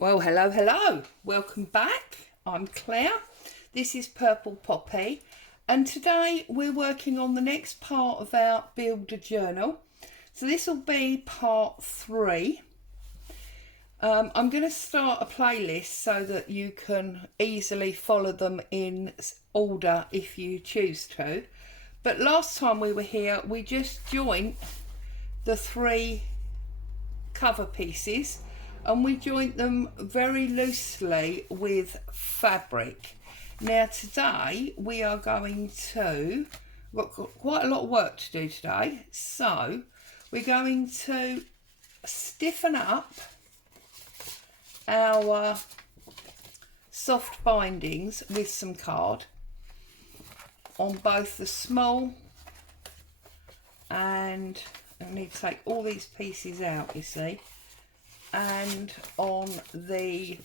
Well, hello. Welcome back. I'm Claire. This is Purple Poppy. And today we're working on the next part of our Build a Journal. So this will be part 3. I'm going to start a playlist so that you can easily follow them in order if you choose to. But last time we were here, we just joined the 3 cover pieces and we joined them very loosely with fabric. Now today we are going to, we've got quite a lot of work to do today, so we're going to stiffen up our soft bindings with some card on both the small, and I need to take all these pieces out, you see, and on the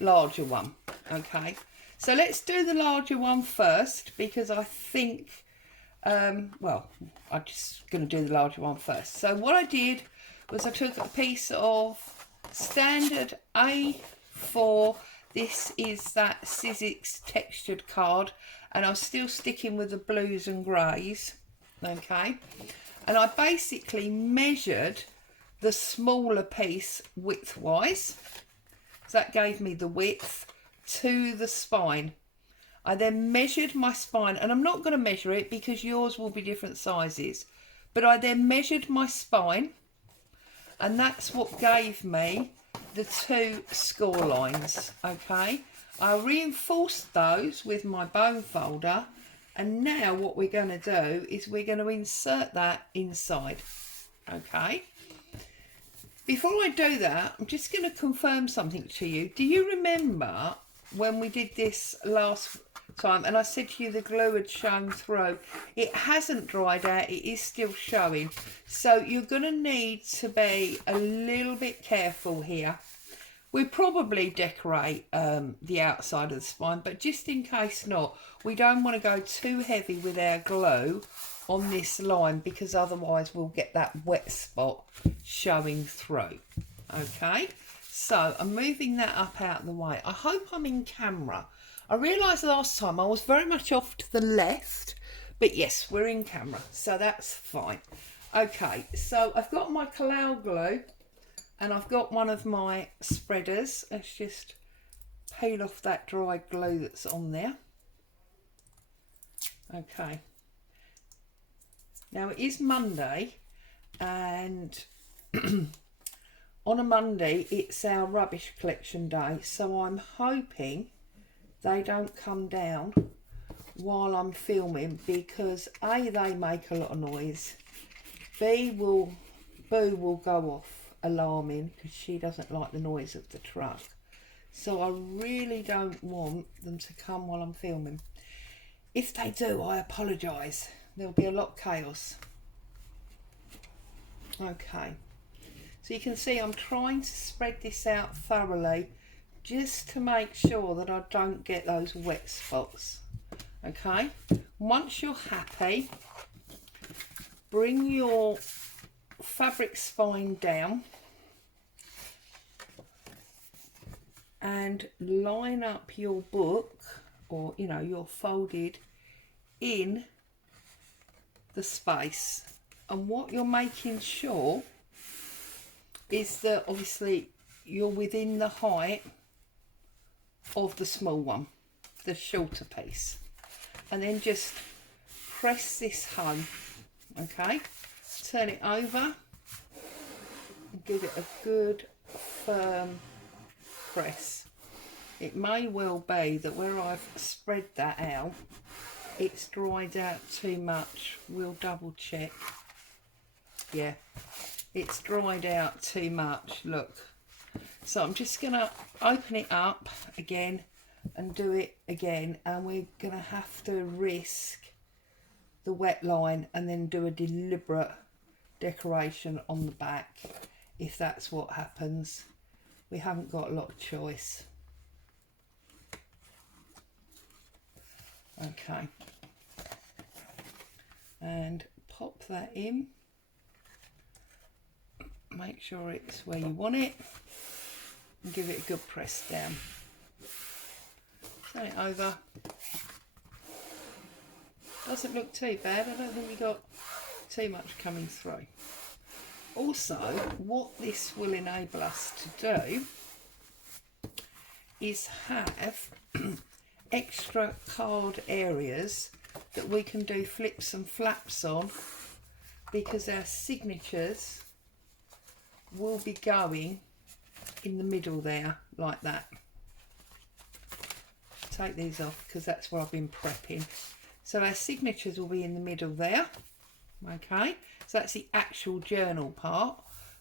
larger one. Okay, so let's do the larger one first because I think well, I'm just going to do the larger one first. So what I did was I took a piece of standard A4. This is that Sizzix textured card, and I'm still sticking with the blues and greys. Okay, and I basically measured the smaller piece width-wise, so that gave me the width to the spine. I then measured my spine, and I'm not going to measure it because yours will be different sizes, but I then measured my spine, and that's what gave me the 2 score lines. Okay, I reinforced those with my bone folder, and now what we're going to do is we're going to insert that inside. Okay, before I do that, I'm just going to confirm something to you. Do you remember when we did this last time and I said to you the glue had shown through? It hasn't dried out, it is still showing. So you're going to need to be a little bit careful here. We probably decorate the outside of the spine, but just in case not, we don't want to go too heavy with our glue on this line because otherwise we'll get that wet spot showing through. Okay, so I'm moving that up out of the way. I hope I'm in camera. I realised last time I was very much off to the left, but yes, we're in camera, so that's fine. Okay, so I've got my Collall glue and I've got one of my spreaders. Let's just peel off that dry glue that's on there. Okay, now it is Monday, and on a Monday it's our rubbish collection day, so I'm hoping they don't come down while I'm filming because A, they make a lot of noise, Boo will go off alarming because she doesn't like the noise of the truck, so I really don't want them to come while I'm filming. If they do, I apologise. There'll be a lot of chaos. Okay, so you can see I'm trying to spread this out thoroughly just to make sure that I don't get those wet spots. Okay, once you're happy, bring your fabric spine down and line up your book, or you know, your folded in the space. And what you're making sure is that obviously you're within the height of the small one, the shorter piece, and then just press this home. Okay, turn it over and give it a good firm press. It may well be that where I've spread that out, it's dried out too much. We'll double check. Yeah, it's dried out too much, look. So I'm just going to open it up again and do it again, and we're going to have to risk the wet line and then do a deliberate decoration on the back if that's what happens. We haven't got a lot of choice. Okay, and pop that in. Make sure it's where you want it. and give it a good press down. Turn it over. Doesn't look too bad. I don't think we got too much coming through. Also, what this will enable us to do is have extra card areas that we can do flips and flaps on, because our signatures will be going in the middle there, like that. Take these off because that's where I've been prepping. So our signatures will be in the middle there. Okay, so that's the actual journal part,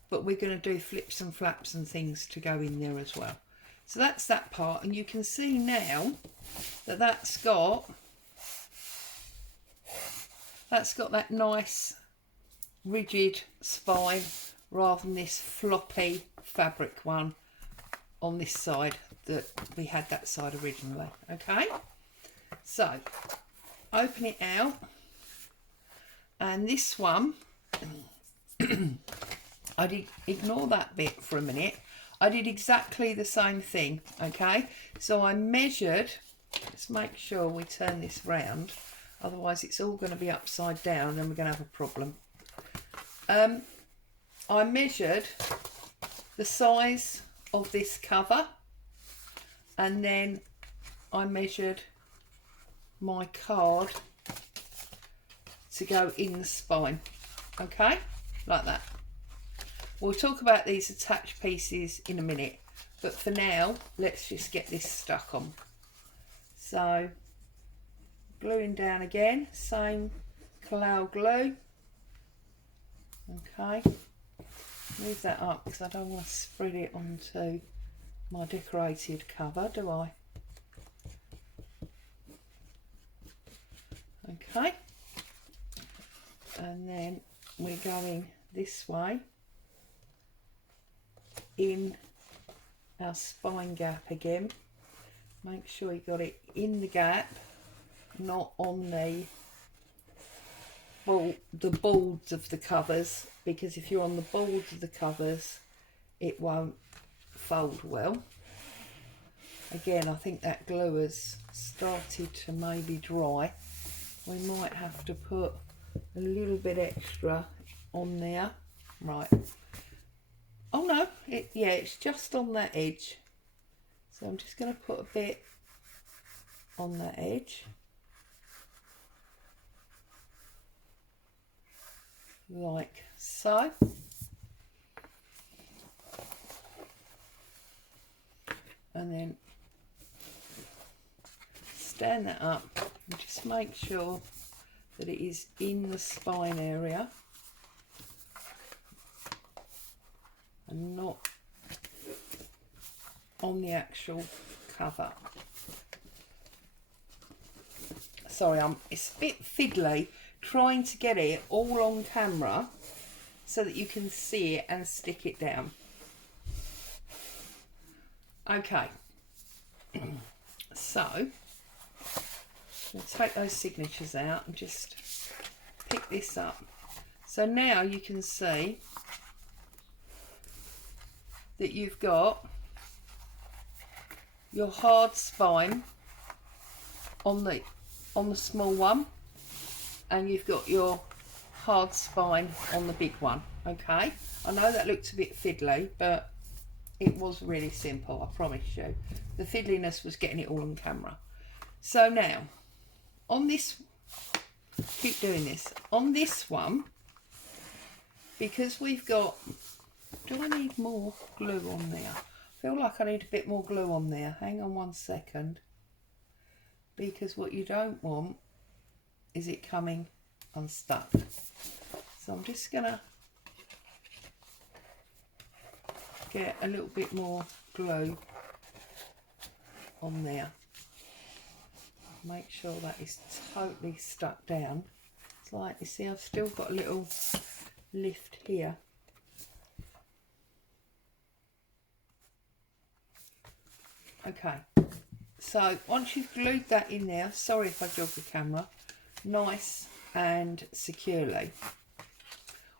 but we're going to do flips and flaps and things to go in there as well. So that's that part, and you can see now that that's got that nice rigid spine rather than this floppy fabric one on this side that we had that side originally. Okay, so open it out, and this one I did ignore that bit for a minute. I did exactly the same thing. Okay, so I measured, let's make sure we turn this round, otherwise it's all going to be upside down and then we're going to have a problem. I measured the size of this cover, and then I measured my card to go in the spine. Okay, like that. We'll talk about these attached pieces in a minute, but for now let's just get this stuck on. So gluing down again, same Collall glue. Okay, move that up because I don't want to spread it onto my decorated cover, do I? Okay, and then we're going this way in our spine gap again. Make sure you got it in the gap, not on the boards of the covers, because if you're on the boards of the covers it won't fold well. Again, I think that glue has started to maybe dry. We might have to put a little bit extra on there. Right. Oh no, it's just on that edge. So I'm just going to put a bit on that edge. Like so. And then stand that up and just make sure that it is in the spine area and not on the actual cover. Sorry, it's a bit fiddly trying to get it all on camera so that you can see it and stick it down. Okay, so we'll take those signatures out and just pick this up. So now you can see that you've got your hard spine on the small one, and you've got your hard spine on the big one. Okay, I know that looked a bit fiddly, but it was really simple, I promise you. The fiddliness was getting it all on camera. So now, on this, keep doing this, on this one, because we've got, do I need more glue on there? I feel like I need a bit more glue on there. Hang on 1 second. Because what you don't want is it coming unstuck. So I'm just going to get a little bit more glue on there. Make sure that is totally stuck down. It's like, you see, I've still got a little lift here. Okay, so once you've glued that in there, sorry if I jog the camera, nice and securely.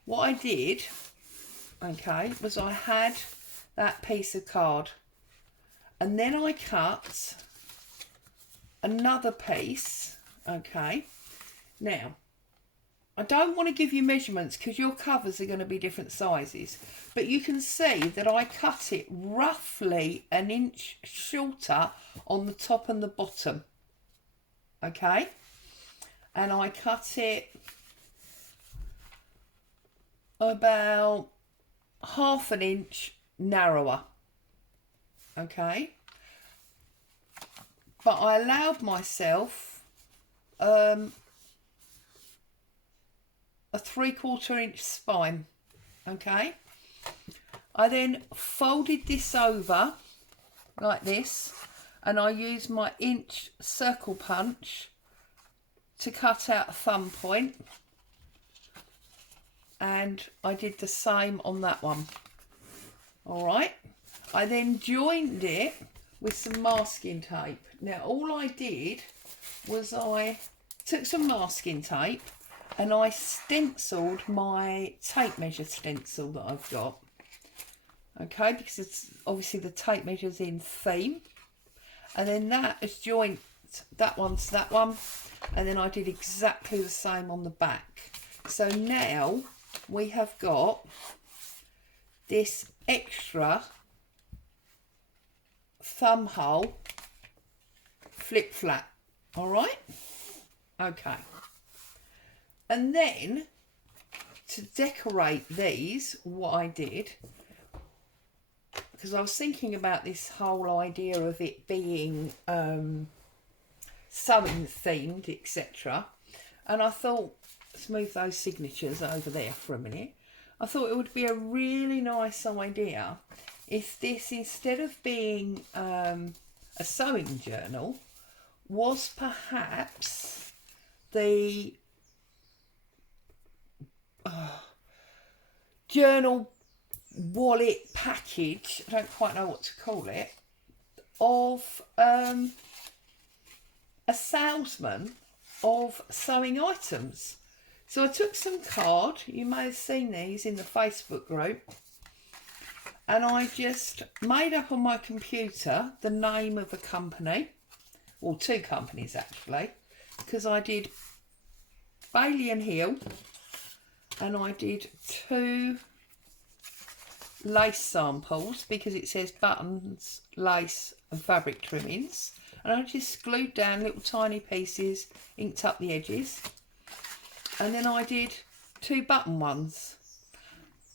What I did, okay, was I had that piece of card and then I cut another piece. Okay, now I don't want to give you measurements because your covers are going to be different sizes, but you can see that I cut it roughly 1 inch shorter on the top and the bottom. Okay, and I cut it about 1/2 inch narrower. Okay, but I allowed myself a 3/4 inch spine. Okay, I then folded this over like this, and I used my inch circle punch to cut out a thumb point, and I did the same on that one. All right, I then joined it with some masking tape. Now all I did was I took some masking tape and I stenciled my tape measure stencil that I've got. Okay, because it's obviously the tape measure's in theme, and then that is joined that one to that one, and then I did exactly the same on the back. So now we have got this extra thumb hole flip flap. All right, okay, and then to decorate these, what I did, because I was thinking about this whole idea of it being sewing themed, etc., and I thought, let's move those signatures over there for a minute. I thought it would be a really nice idea if this, instead of being a sewing journal, was perhaps the journal wallet package, I don't quite know what to call it, of a salesman of sewing items. So I took some card, you may have seen these in the Facebook group, and I just made up on my computer the name of a company, or 2 companies actually, because I did Bailey and Hill, and I did 2 lace samples because it says buttons, lace and fabric trimmings, and I just glued down little tiny pieces, inked up the edges, and then I did 2 button ones.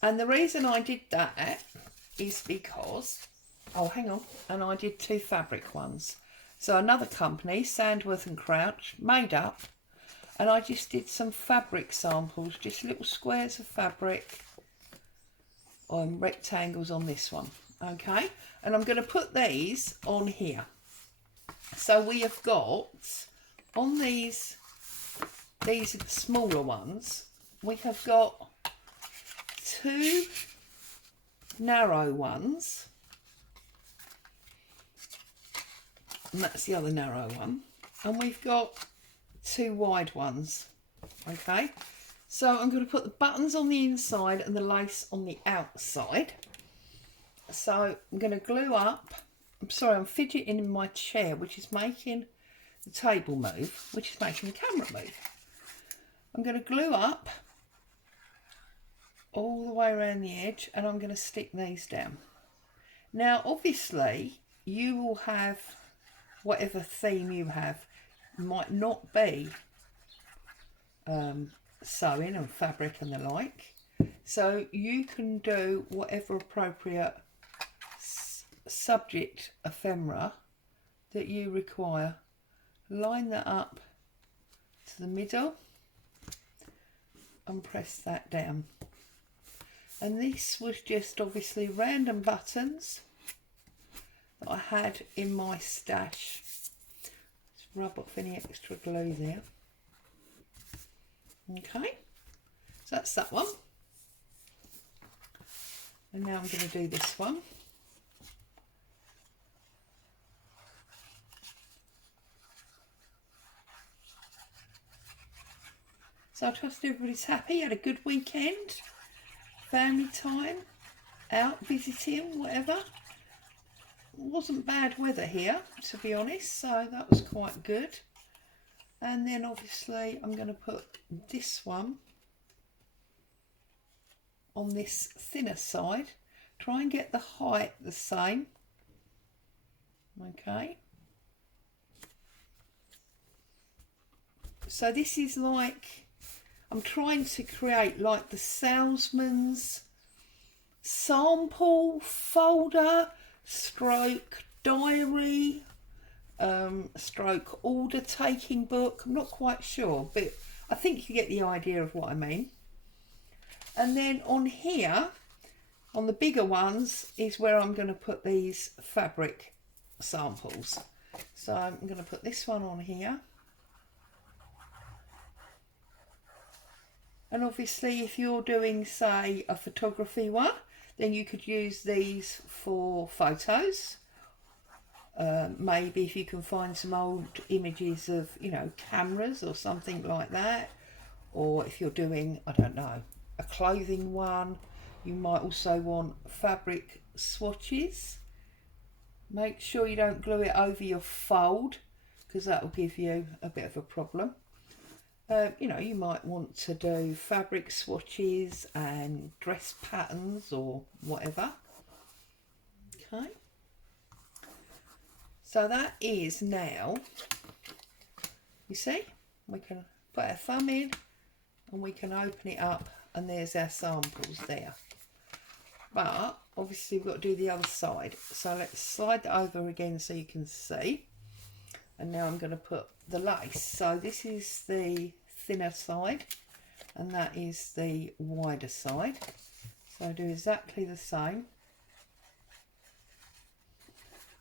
And the reason I did that is because, oh hang on, and I did 2 fabric ones. So another company, Sandworth and Crouch, made up, and I just did some fabric samples, just little squares of fabric on rectangles on this one. Okay, and I'm going to put these on here. So we have got on these are the smaller ones, we have got 2 narrow ones, and that's the other narrow one, and we've got 2 wide ones. Okay, so I'm going to put the buttons on the inside and the lace on the outside. So I'm going to glue up, I'm sorry, I'm fidgeting in my chair, which is making the table move, which is making the camera move. I'm going to glue up all the way around the edge, and I'm going to stick these down. Now obviously you will have whatever theme you have, might not be sewing and fabric and the like, so you can do whatever appropriate subject ephemera that you require. Line that up to the middle and press that down. And this was just obviously random buttons that I had in my stash. Let's rub off any extra glue there. Okay, so that's that one. And now I'm going to do this one. So I trust everybody's happy, had a good weekend, family time, out visiting, whatever. wasn't bad weather here, to be honest, so that was quite good. And then obviously I'm going to put this one on this thinner side, try and get the height the same. Okay, so this is like, I'm trying to create like the salesman's sample folder stroke diary stroke order taking book. I'm not quite sure, but I think you get the idea of what I mean. And then on here, on the bigger ones, is where I'm going to put these fabric samples. So I'm going to put this one on here. And obviously if you're doing, say, a photography one, then you could use these for photos. Maybe if you can find some old images of, you know, cameras or something like that. Or if you're doing, I don't know, a clothing one, you might also want fabric swatches. Make sure you don't glue it over your fold, because that will give you a bit of a problem. You know, you might want to do fabric swatches and dress patterns or whatever. Okay. So that is now, you see, we can put our thumb in and we can open it up and there's our samples there. But obviously we've got to do the other side. So let's slide that over again so you can see. And now I'm going to put the lace. So this is the thinner side and that is the wider side. So do exactly the same.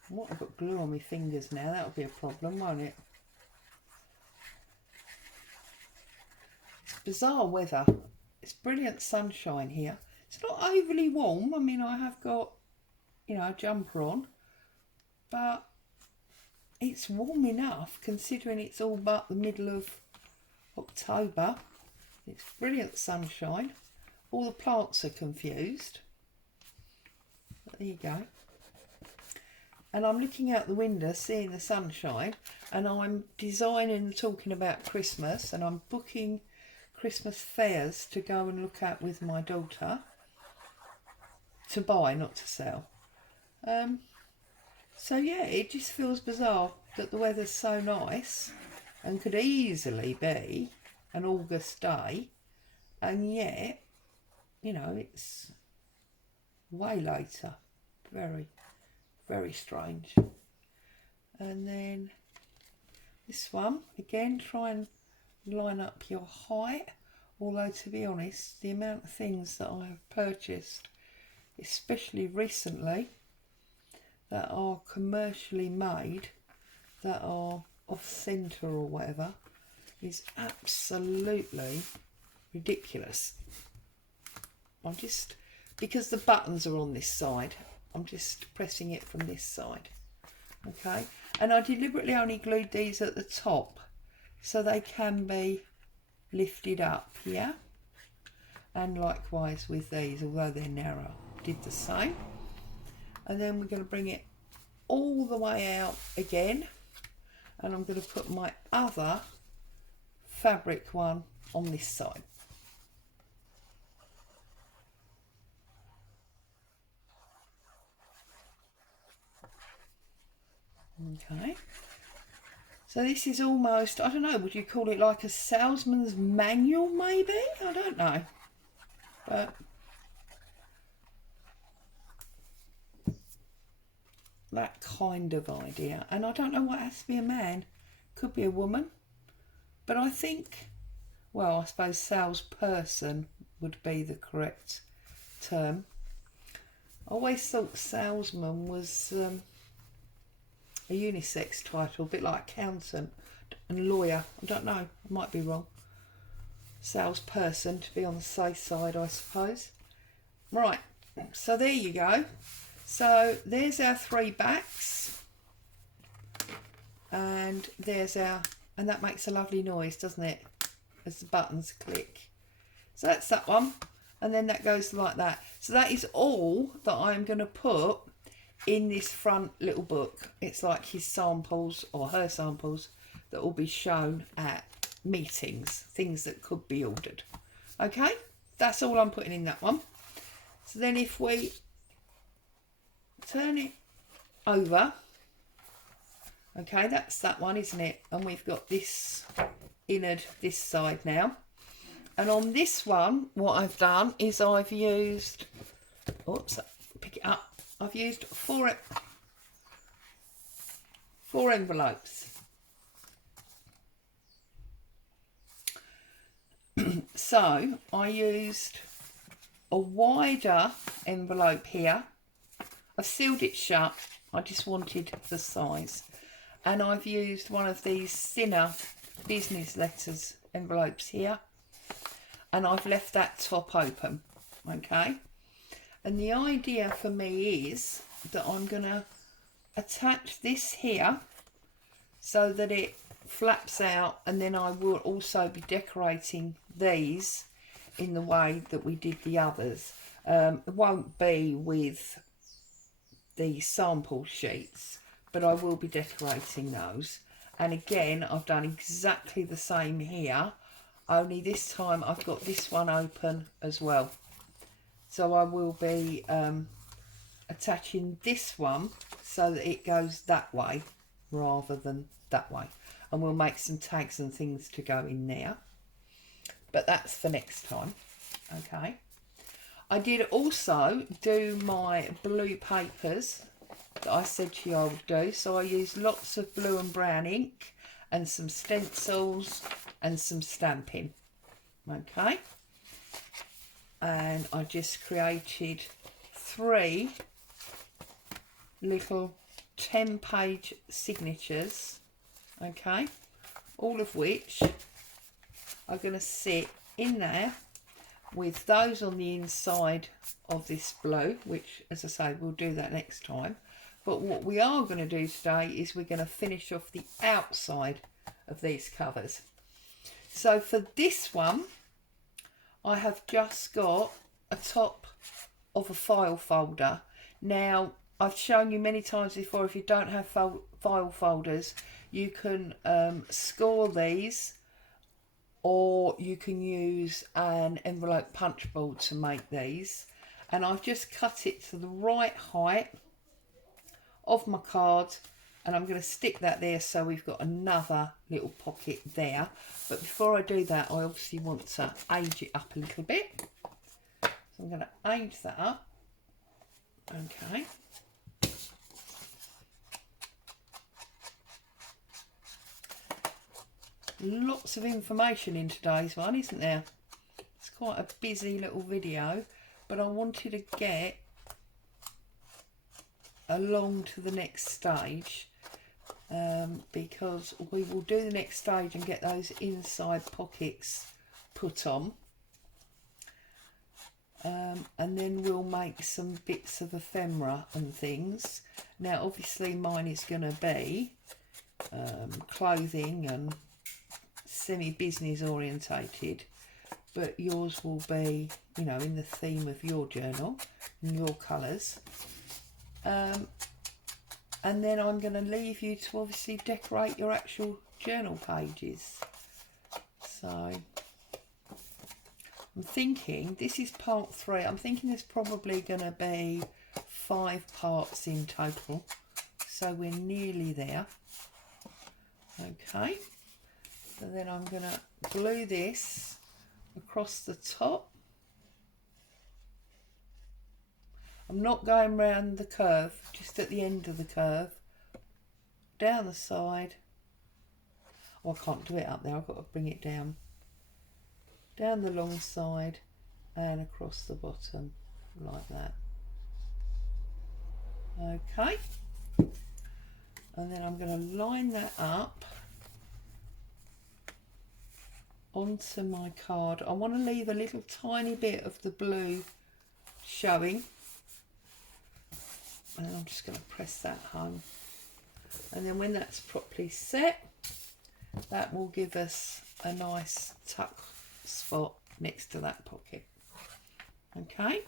What, I've got glue on my fingers now, that'll be a problem, won't it? It's bizarre weather. It's brilliant sunshine here. It's not overly warm. I mean, I have got, you know, a jumper on, but it's warm enough considering it's all but the middle of October. It's brilliant sunshine. All the plants are confused. But there you go. And I'm looking out the window, seeing the sunshine, and I'm designing and talking about Christmas, and I'm booking Christmas fairs to go and look at with my daughter. To buy, not to sell. So yeah, it just feels bizarre that the weather's so nice and could easily be an August day, and yet, you know, it's way later. Very, very strange. And then this one, again, try and line up your height. Although, to be honest, the amount of things that I have purchased, especially recently, that are commercially made, that are off centre or whatever, is absolutely ridiculous. I'm just, because the buttons are on this side, I'm just pressing it from this side. Okay, and I deliberately only glued these at the top so they can be lifted up here, and likewise with these, although they're narrow, did the same. And then we're going to bring it all the way out again, and I'm going to put my other fabric one on this side. Okay, so this is almost, I don't know, would you call it like a salesman's manual maybe? I don't know, but that kind of idea. And I don't know what has to be a man, could be a woman, but I think, well, I suppose salesperson would be the correct term. I always thought salesman was a unisex title, a bit like accountant and lawyer. I don't know, I might be wrong. Salesperson, to be on the safe side, I suppose. Right, so there you go. So there's our 3 backs, and there's our, and that makes a lovely noise, doesn't it, as the buttons click. So that's that one, and then that goes like that. So that is all that I'm going to put in this front little book. It's like his samples or her samples that will be shown at meetings, things that could be ordered. Okay, that's all I'm putting in that one. So then if we turn it over, okay, that's that one, isn't it? And we've got this innard this side now. And on this one, what I've done is I've used, oops, pick it up. I've used four envelopes. So I used a wider envelope here. I've sealed it shut. I just wanted the size. And I've used one of these thinner business letters envelopes here. And I've left that top open. Okay. And the idea for me is that I'm going to attach this here so that it flaps out, and then I will also be decorating these in the way that we did the others. It won't be with the sample sheets, but I will be decorating those. And again, I've done exactly the same here, only this time I've got this one open as well. So I will be attaching this one so that it goes that way rather than that way. And we'll make some tags and things to go in there. But that's for next time. Okay. I did also do my blue papers that I said to you I would do. So I used lots of blue and brown ink and some stencils and some stamping. Okay. And I just created 3 little 10-page signatures, okay, all of which are going to sit in there with those on the inside of this blue, which, as I say, we'll do that next time. But what we are going to do today is we're going to finish off the outside of these covers. So for this one, I have just got a top of a file folder. Now, I've shown you many times before, if you don't have file folders, you can score these, or you can use an envelope punch board to make these. And I've just cut it to the right height of my card, and I'm going to stick that there so we've got another little pocket there. But before I do that, I obviously want to age it up a little bit. So I'm going to age that up. Okay. Lots of information in today's one, isn't there? It's quite a busy little video, but I wanted to get along to the next stage, because we will do the next stage and get those inside pockets put on, and then we'll make some bits of ephemera and things. Now obviously mine is going to be clothing and semi-business orientated, but yours will be, you know, in the theme of your journal and your colours. And then I'm going to leave you to obviously decorate your actual journal pages. So I'm thinking, this is part 3, I'm thinking there's probably going to be 5 parts in total, so we're nearly there. Okay, so then I'm going to glue this across the top. I'm not going round the curve, just at the end of the curve, down the side. Oh, I can't do it up there, I've got to bring it down the long side and across the bottom like that. Okay, and then I'm going to line that up onto my card. I want to leave a little tiny bit of the blue showing, and I'm just going to press that home, and then when that's properly set, that will give us a nice tuck spot next to that pocket. Okay,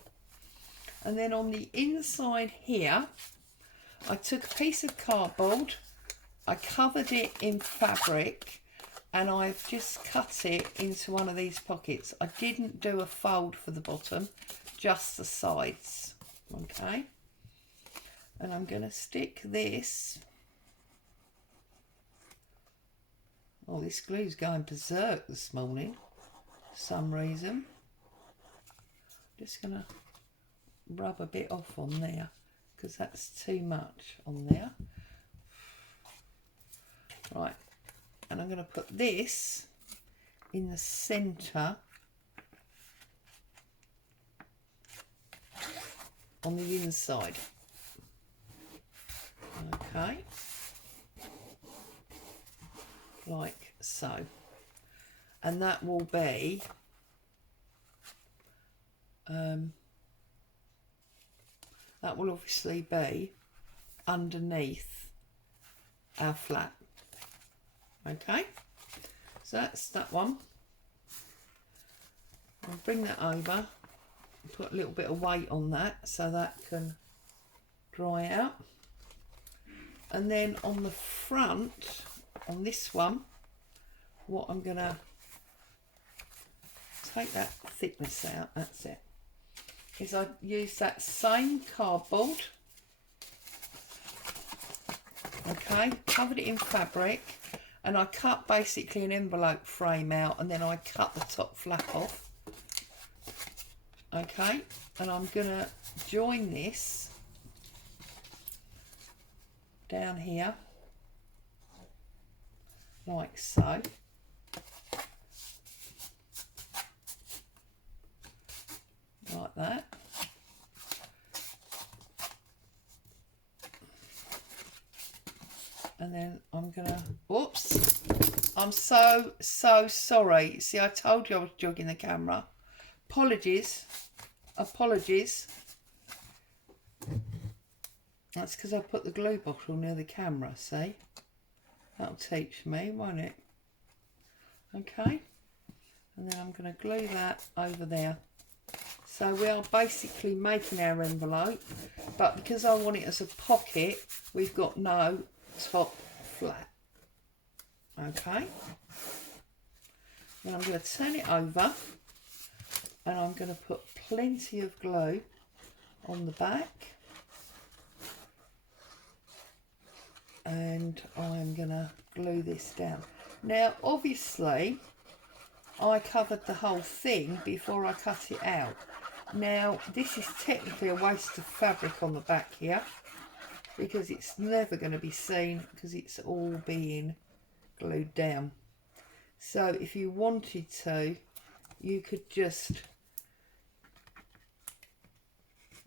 and then on the inside here I took a piece of cardboard, I covered it in fabric, and I've just cut it into one of these pockets. I didn't do a fold for the bottom, just the sides, okay? And I'm going to stick this. Oh, this glue's going berserk this morning for some reason. Just going to rub a bit off on there because that's too much on there. Right, and I'm going to put this in the centre on the inside. Okay, like so, and that will be that will obviously be underneath our flap. Okay, so that's that one. I'll bring that over, put a little bit of weight on that so that can dry out. And then on the front, on this one, what I'm going to take that thickness out, that's it, is I use that same cardboard, okay, covered it in fabric, and I cut basically an envelope frame out, and then I cut the top flap off, okay, and I'm going to join this down here like so. Like that. And then I'm gonna, whoops, I'm so sorry. See, I told you I was jogging the camera. Apologies. That's because I put the glue bottle near the camera, see? That'll teach me, won't it? Okay. And then I'm going to glue that over there. So we are basically making our envelope, but because I want it as a pocket, we've got no top flap. Okay. Then I'm going to turn it over, and I'm going to put plenty of glue on the back. And I'm going to glue this down. Now, obviously, I covered the whole thing before I cut it out. Now, this is technically a waste of fabric on the back here, because it's never going to be seen because it's all being glued down. So if you wanted to, you could just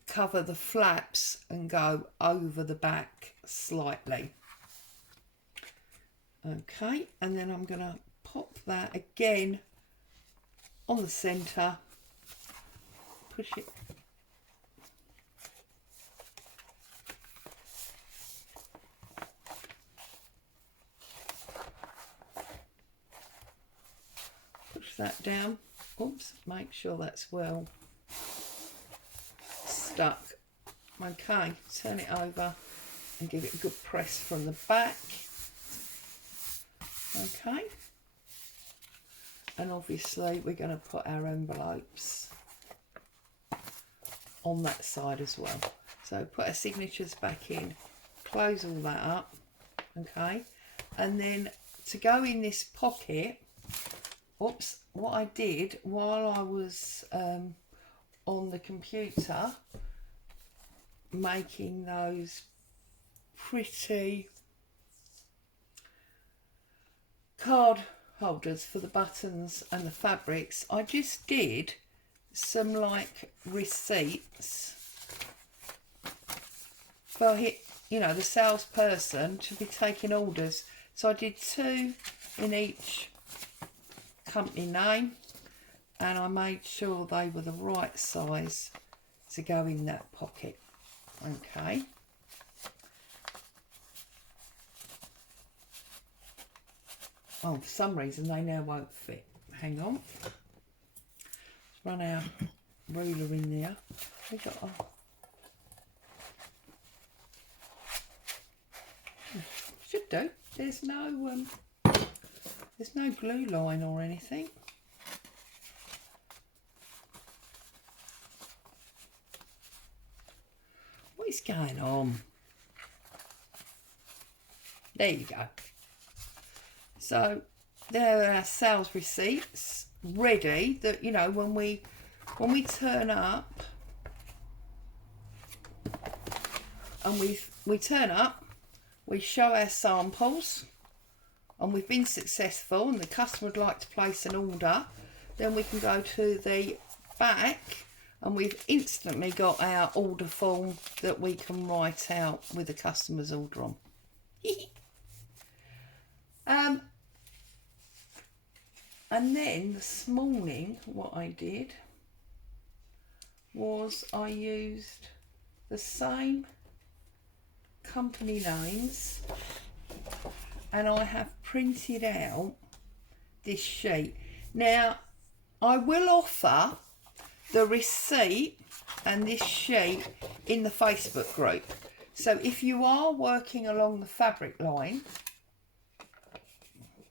cover the flaps and go over the back slightly. Okay, and then I'm going to pop that again on the centre, push it that down. Oops, make sure that's well stuck. Okay, turn it over and give it a good press from the back. Okay, and obviously we're going to put our envelopes on that side as well. So put our signatures back in, close all that up, okay, and then to go in this pocket, oops, what I did while I was on the computer making those pretty card holders for the buttons and the fabrics, I just did some like receipts for the salesperson to be taking orders. So I did 2 in each company name, and I made sure they were the right size to go in that pocket. Okay. Oh, for some reason they now won't fit. Hang on. Let's run our ruler in there. We got do. There's no glue line or anything. What is going on? There you go. So there are our sales receipts ready, that, you know, when we turn up and we turn up, we show our samples and we've been successful and the customer would like to place an order, then we can go to the back and we've instantly got our order form that we can write out with the customer's order on. And then this morning what I did was I used the same company names and I have printed out this sheet. Now I will offer the receipt and this sheet in the Facebook group. So if you are working along the fabric line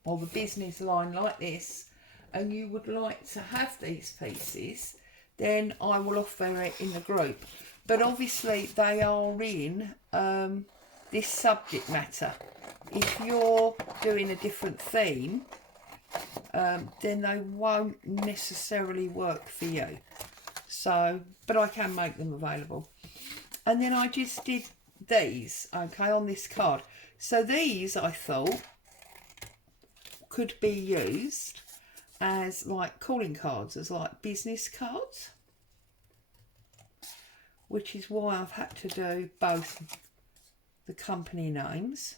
or the business line like this and you would like to have these pieces, then I will offer it in the group. But obviously they are in this subject matter. If you're doing a different theme, then they won't necessarily work for you. So, but I can make them available. And then I just did these, okay, on this card. So these, I thought, could be used as like calling cards, as like business cards, which is why I've had to do both the company names.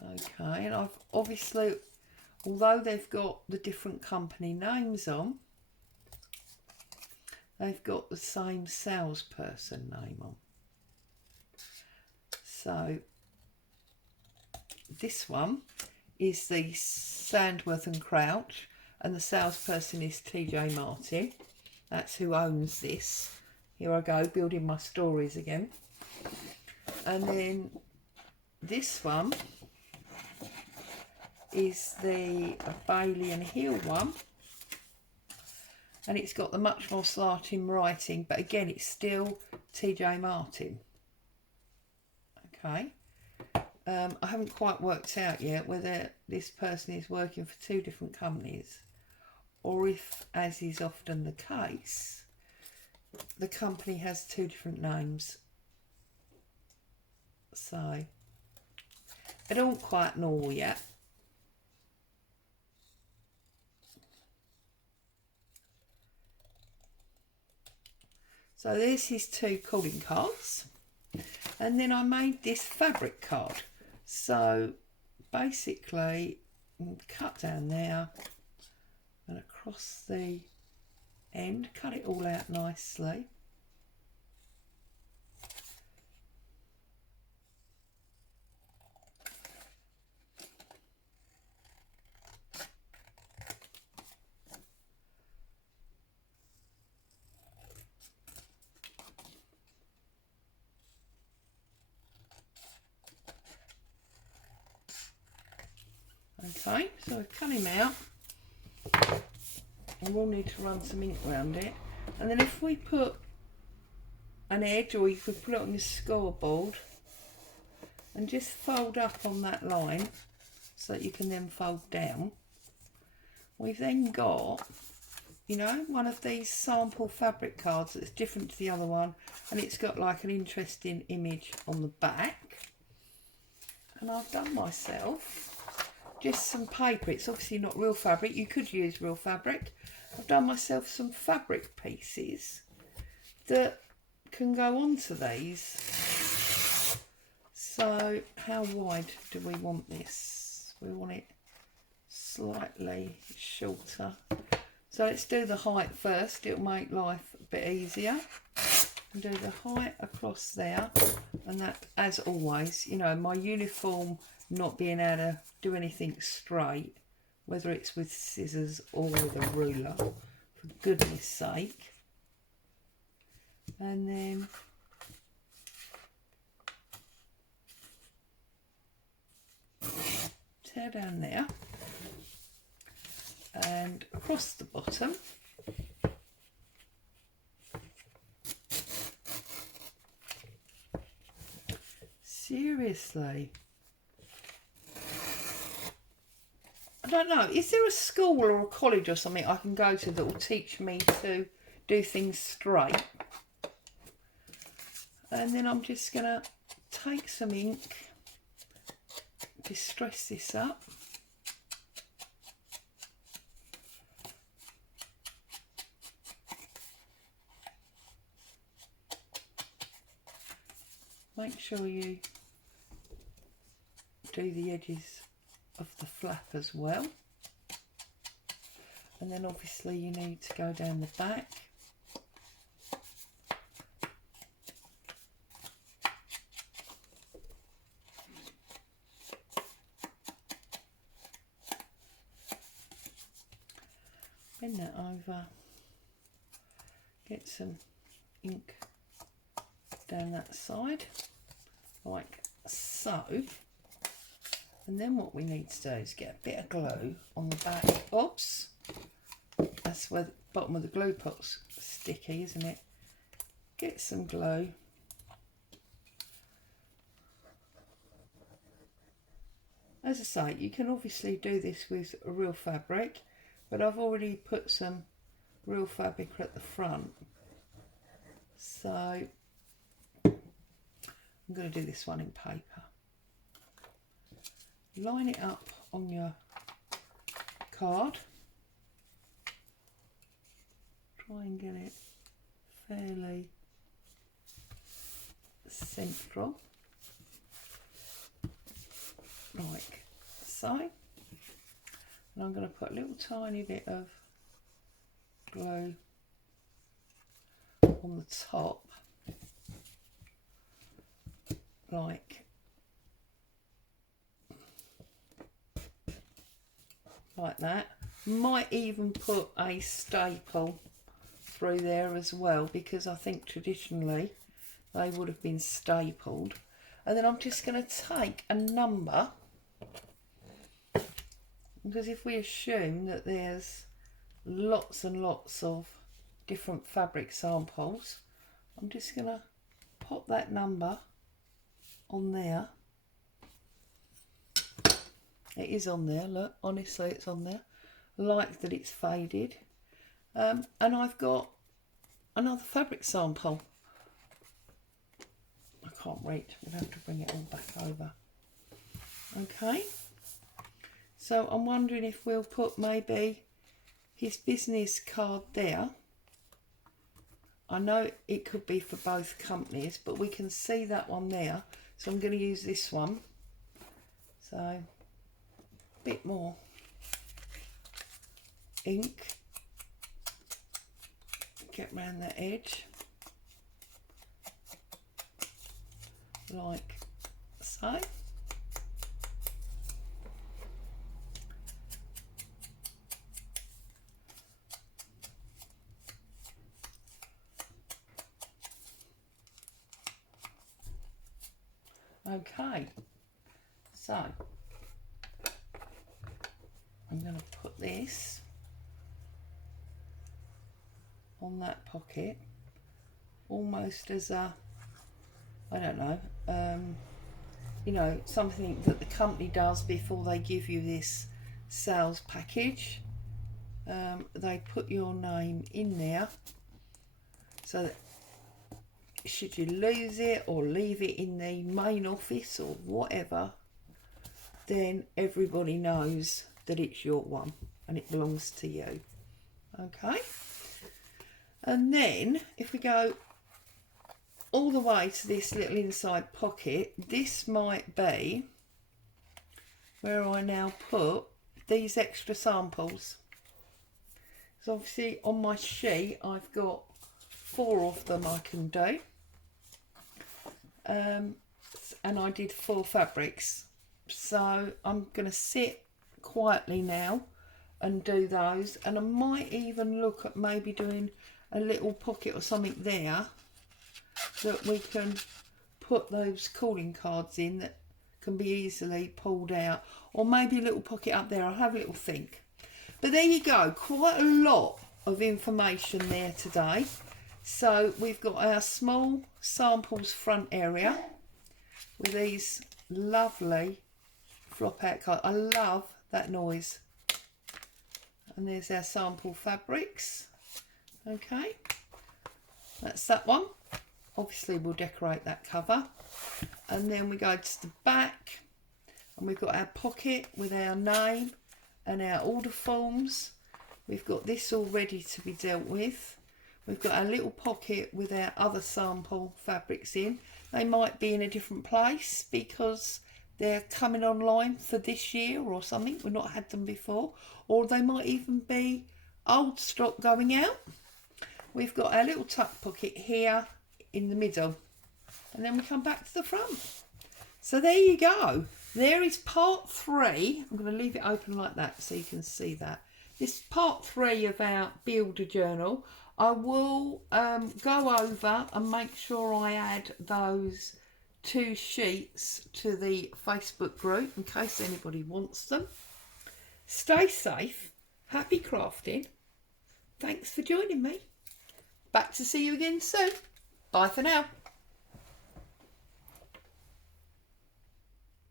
Okay, and I've obviously, although they've got the different company names on, they've got the same salesperson name on. So this one is the Sandworth and Crouch and the salesperson is TJ Martin. That's who owns this. Here I go, building my stories again. And then this one is the Bailey and Hill one. And it's got the much more slanting writing, but again, it's still TJ Martin. Okay. I haven't quite worked out yet whether this person is working for two different companies or if, as is often the case, the company has two different names. So I don't quite know yet. So there's his two calling cards. And then I made this fabric card. So basically, cut down there and across the end, cut it all out nicely. Okay, so I've cut him out and we'll need to run some ink around it. And then if we put an edge, or if we put it on this scoreboard and just fold up on that line so that you can then fold down, we've then got, you know, one of these sample fabric cards that's different to the other one, and it's got like an interesting image on the back. And I've done myself just some paper. It's obviously not real fabric. You could use real fabric. I've done myself some fabric pieces that can go onto these. So how wide do we want this? We want it slightly shorter. So let's do the height first. It'll make life a bit easier. And do the height across there. And that, as always, you know, my uniform not being able to do anything straight, whether it's with scissors or with a ruler, for goodness sake. And then tear down there and across the bottom. Seriously. I don't know, is there a school or a college or something I can go to that will teach me to do things straight? And then I'm just going to take some ink, distress this up. Make sure you do the edges of the flap as well. And then obviously you need to go down the back. Bend that over, get some ink down that side, like so. And then what we need to do is get a bit of glue on the back. Oops, that's where the bottom of the glue pot's sticky, isn't it? Get some glue. As I say, you can obviously do this with a real fabric, but I've already put some real fabric at the front. So I'm going to do this one in paper. Line it up on your card. Try and get it fairly central, like so. And I'm going to put a little tiny bit of glue on the top, like that. Might even put a staple through there as well, because I think traditionally they would have been stapled. And then I'm just going to take a number, because if we assume that there's lots and lots of different fabric samples, I'm just going to pop that number on there. It is on there, look, honestly it's on there. I like that it's faded. And I've got another fabric sample. I can't reach, I'm going to have to bring it all back over. Okay, so I'm wondering if we'll put maybe his business card there. I know it could be for both companies, but we can see that one there. So I'm going to use this one. So a bit more ink. Get round that edge. Like so. Okay, so I'm going to put this on that pocket, almost as a, I don't know, you know, something that the company does before they give you this sales package. They put your name in there, so that should you lose it or leave it in the main office or whatever, then everybody knows that it's your one and it belongs to you. Okay, and then if we go all the way to this little inside pocket, this might be where I now put these extra samples. So obviously on my sheet I've got 4 of them I can do, and I did 4 fabrics, so I'm going to sit quietly now and do those. And I might even look at maybe doing a little pocket or something there that we can put those calling cards in that can be easily pulled out, or maybe a little pocket up there. I'll have a little think. But there you go, quite a lot of information there today. So we've got our small samples front area with these lovely flop out colours. I love that noise. And there's our sample fabrics. Okay, that's that one. Obviously we'll decorate that cover. And then we go to the back and we've got our pocket with our name and our order forms. We've got this all ready to be dealt with. We've got our little pocket with our other sample fabrics in. They might be in a different place because they're coming online for this year or something. We've not had them before. Or they might even be old stock going out. We've got our little tuck pocket here in the middle. And then we come back to the front. So there you go. There is part 3. I'm going to leave it open like that so you can see that. This is part 3 of our Builder Journal. I will go over and make sure I add those 2 sheets to the Facebook group in case anybody wants them. Stay safe. Happy crafting. Thanks for joining me. Back to see you again soon. Bye for now.